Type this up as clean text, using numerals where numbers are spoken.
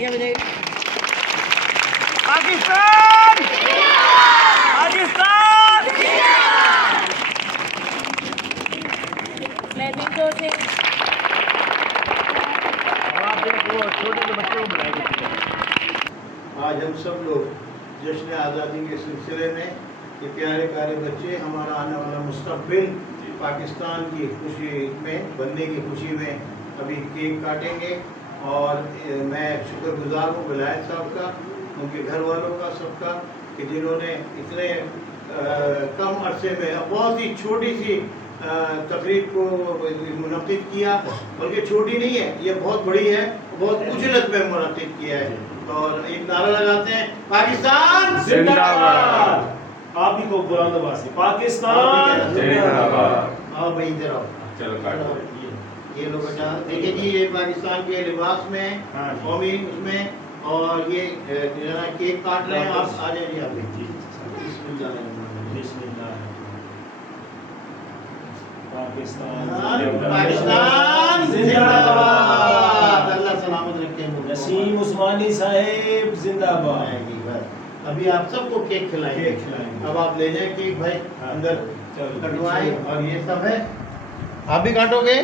तालियां बजाइए। पाकिस्तान पाकिस्तान फ्लेमिंगो से छोटे बच्चे को बुलाएंगे। आज हम सब लोग जश्न आज़ादी के सिलसिले में ये प्यारे प्यारे बच्चे हमारा आने वाला मुस्तकबिल पाकिस्तान की खुशी में बनने की खुशी में अभी केक काटेंगे। और मैं शुक्रगुजार हूँ विलायत साहब का, उनके घर वालों का, सबका, कि जिन्होंने इतने कम अरसे में बहुत ही छोटी सी तकरीब को मुनक़िद किया। बल्कि छोटी नहीं है, ये बहुत बड़ी है, बहुत उजलत में मुनक़िद किया है। और एक नारा लगाते हैं, पाकिस्तान जिंदाबाद। आप ही को बुलंद आवाज़ से पाकिस्तान जिंदाबाद। आओ भाई इधर आओ, चलो काटो। ये लो बेटा, देखिए जी, ये पाकिस्तान के लिबास में हाँ जी। कौमी उसमें, और ये जरा केक काट रहे हैं। आप आ जाइए आप भी। पाकिस्तान पाकिस्तान जिंदाबाद। अल्लाह सलामत रखे। नसीम उस्मानी साहेब जिंदाबाद। अभी आप सबको केक खिलाएंगे। अब आप ले जाए केक भाई, अंदर कटवाएं। और ये सब है, आप भी काटोगे।